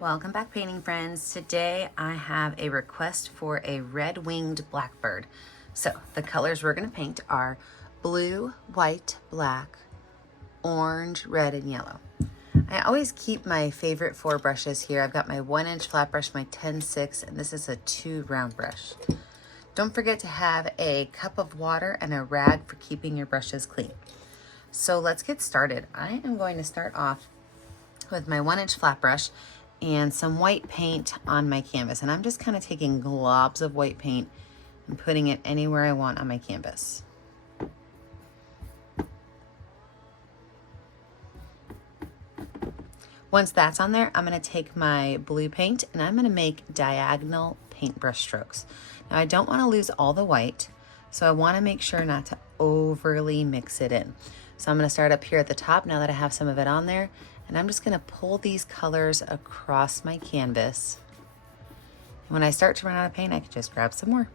Welcome back, painting friends. Today I have a request for a red-winged blackbird. So the colors we're going to paint are blue, white, black, orange, red, and yellow. I always keep my favorite 4 brushes here. I've got my 1-inch flat brush, my 10-6, and this is a 2 round brush. Don't forget to have a cup of water and a rag for keeping your brushes clean. So let's get started. I am going to start off with my 1-inch flat brush and some white paint on my canvas. And I'm just kind of taking globs of white paint and putting it anywhere I want on my canvas. Once that's on there, I'm going to take my blue paint and I'm going to make diagonal paintbrush strokes. Now I don't want to lose all the white, so I want to make sure not to overly mix it in. So I'm going to start up here at the top now that I have some of it on there, and I'm just going to pull these colors across my canvas. And when I start to run out of paint, I can just grab some more.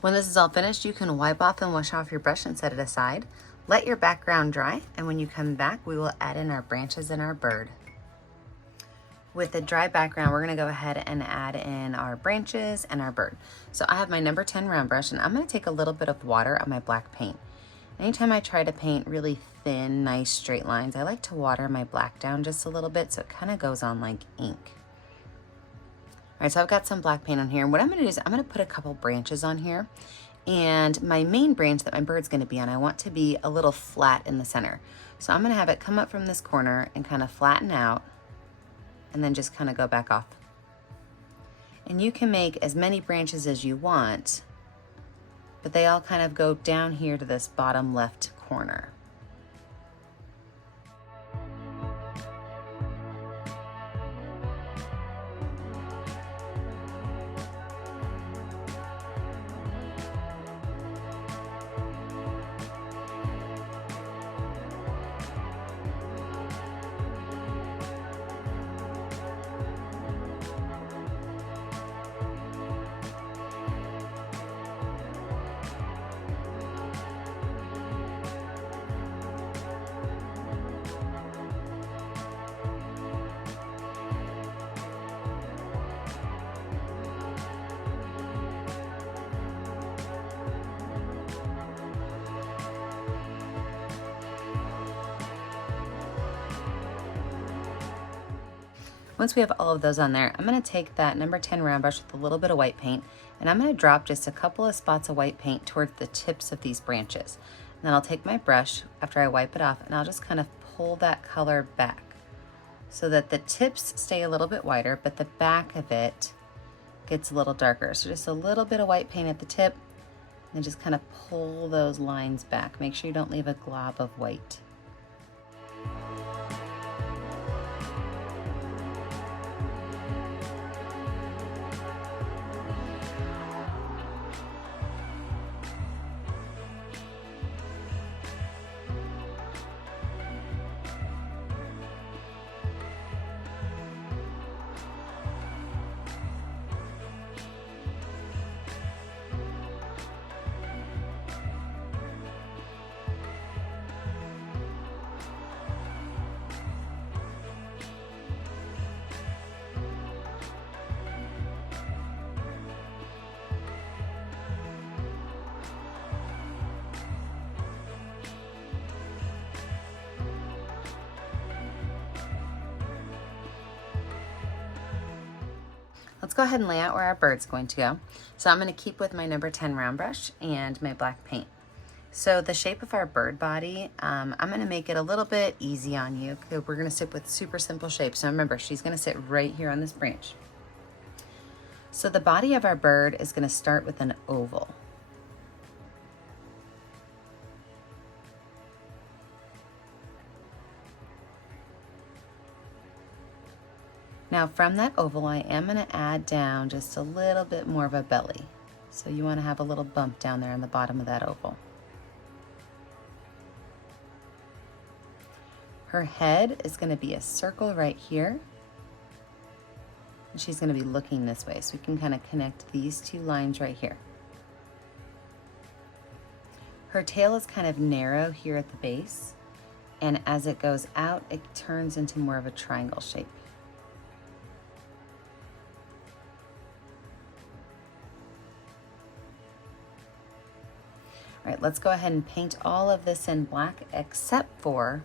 When this is all finished, you can wipe off and wash off your brush and set it aside. Let your background dry, and when you come back, we will add in our branches and our bird. With the dry background, we're gonna go ahead and add in our branches and our bird. So I have my number 10 round brush, and I'm gonna take a little bit of water on my black paint. Anytime I try to paint really thin, nice straight lines, I like to water my black down just a little bit so it kind of goes on like ink. All right, so I've got some black paint on here, and what I'm gonna do is I'm gonna put a couple branches on here, and my main branch that my bird's gonna be on, I want to be a little flat in the center. So I'm gonna have it come up from this corner and kind of flatten out, and then just kind of go back off. And you can make as many branches as you want, but they all kind of go down here to this bottom left corner. Once we have all of those on there, I'm going to take that number 10 round brush with a little bit of white paint, and I'm going to drop just a couple of spots of white paint towards the tips of these branches. And then I'll take my brush after I wipe it off, and I'll just kind of pull that color back so that the tips stay a little bit whiter, but the back of it gets a little darker. So just a little bit of white paint at the tip, and just kind of pull those lines back. Make sure you don't leave a glob of white. Let's go ahead and lay out where our bird's going to go. So I'm going to keep with my number 10 round brush and my black paint. So the shape of our bird body, I'm going to make it a little bit easy on you because we're going to stick with super simple shapes. So remember, she's going to sit right here on this branch. So the body of our bird is going to start with an oval. Now from that oval, I am going to add down just a little bit more of a belly. So you want to have a little bump down there on the bottom of that oval. Her head is going to be a circle right here. And she's going to be looking this way. So we can kind of connect these two lines right here. Her tail is kind of narrow here at the base. And as it goes out, it turns into more of a triangle shape. All right, let's go ahead and paint all of this in black except for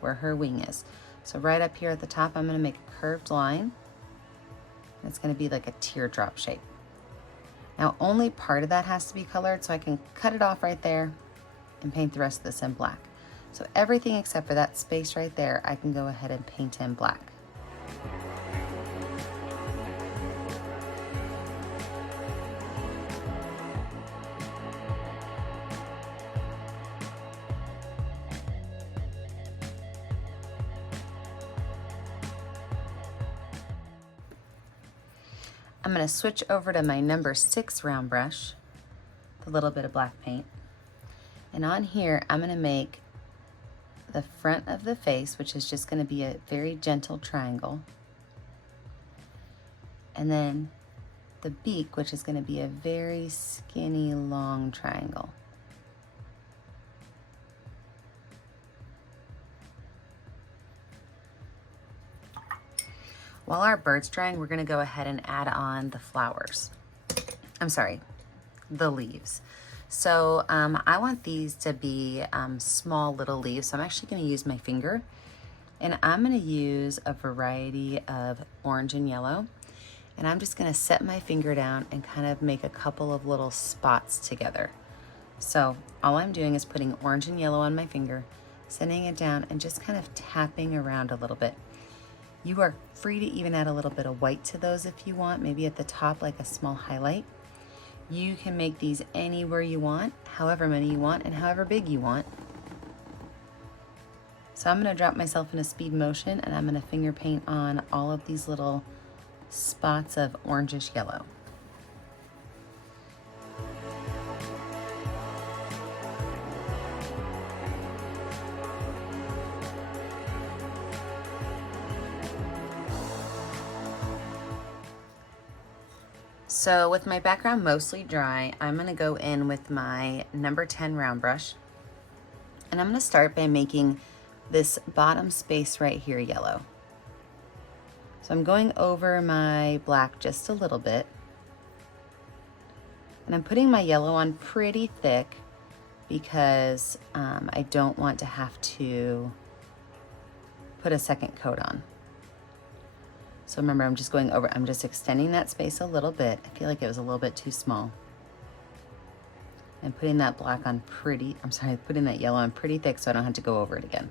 where her wing is. So right up here at the top, I'm going to make a curved line. It's going to be like a teardrop shape. Now only part of that has to be colored, so I can cut it off right there and paint the rest of this in black. So everything except for that space right there, I can go ahead and paint in black. I'm going to switch over to my number 6 round brush with a little bit of black paint. And on here, I'm going to make the front of the face, which is just going to be a very gentle triangle. And then the beak, which is going to be a very skinny, long triangle. While our bird's drying, we're going to go ahead and add on the flowers. I'm sorry, the leaves. So I want these to be small little leaves. So I'm actually going to use my finger, and I'm going to use a variety of orange and yellow. And I'm just going to set my finger down and kind of make a couple of little spots together. So all I'm doing is putting orange and yellow on my finger, setting it down, and just kind of tapping around a little bit. You are free to even add a little bit of white to those if you want, maybe at the top like a small highlight. You can make these anywhere you want, however many you want, and however big you want. So I'm going to drop myself in a speed motion, and I'm going to finger paint on all of these little spots of orangish yellow. So with my background mostly dry, I'm going to go in with my number 10 round brush, and I'm going to start by making this bottom space right here yellow. So I'm going over my black just a little bit, and I'm putting my yellow on pretty thick because I don't want to have to put a second coat on. So remember, I'm just extending that space a little bit. I feel like it was a little bit too small. And putting that putting that yellow on pretty thick so I don't have to go over it again.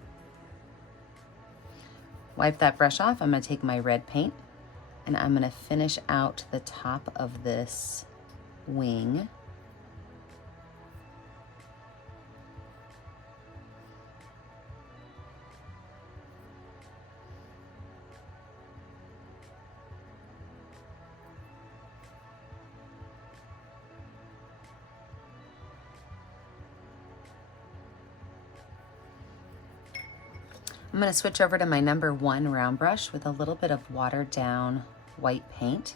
Wipe that brush off. I'm going to take my red paint, and I'm going to finish out the top of this wing. I'm going to switch over to my number 1 round brush with a little bit of watered down white paint.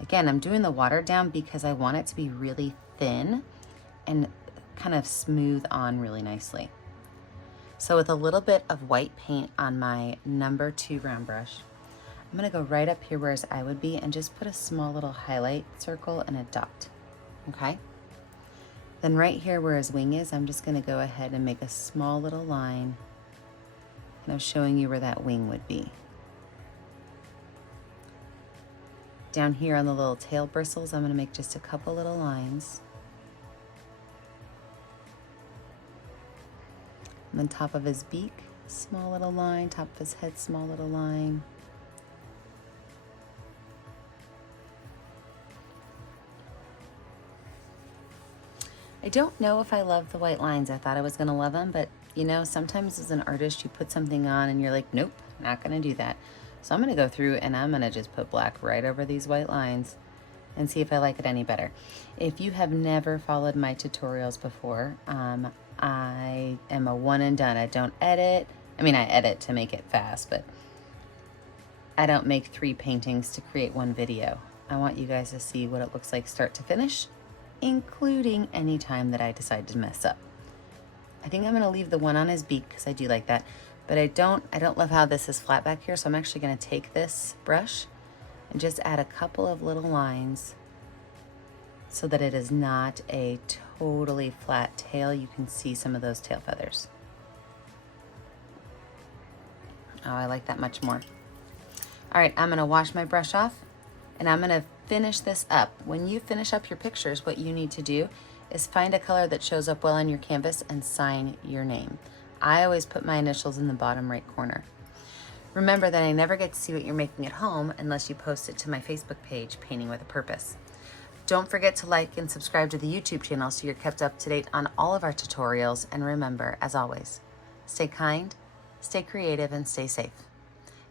Again, I'm doing the watered down because I want it to be really thin and kind of smooth on really nicely. So with a little bit of white paint on my number 2 round brush, I'm going to go right up here where his eye would be and just put a small little highlight circle and a dot. Okay? Then right here where his wing is, I'm just going to go ahead and make a small little line, kind of showing you where that wing would be. Down here on the little tail bristles, I'm going to make just a couple little lines. And then top of his beak, small little line. Top of his head, small little line. I don't know if I love the white lines. I thought I was going to love them, but you know, sometimes as an artist, you put something on and you're like, nope, not going to do that. So I'm going to go through and I'm going to just put black right over these white lines and see if I like it any better. If you have never followed my tutorials before, I am a one and done. I don't edit. I mean, I edit to make it fast, but I don't make 3 paintings to create 1 video. I want you guys to see what it looks like start to finish, including any time that I decide to mess up. I think I'm gonna leave the one on his beak because I do like that, but I don't love how this is flat back here, so I'm actually gonna take this brush and just add a couple of little lines so that it is not a totally flat tail. You can see some of those tail feathers. Oh, I like that much more. All right, I'm gonna wash my brush off and I'm gonna finish this up. When you finish up your pictures, what you need to do is find a color that shows up well on your canvas and sign your name. I always put my initials in the bottom right corner. Remember that I never get to see what you're making at home unless you post it to my Facebook page, Painting with a Purpose. Don't forget to like and subscribe to the YouTube channel so you're kept up to date on all of our tutorials. And remember, as always, stay kind, stay creative, and stay safe.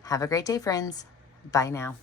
Have a great day, friends. Bye now.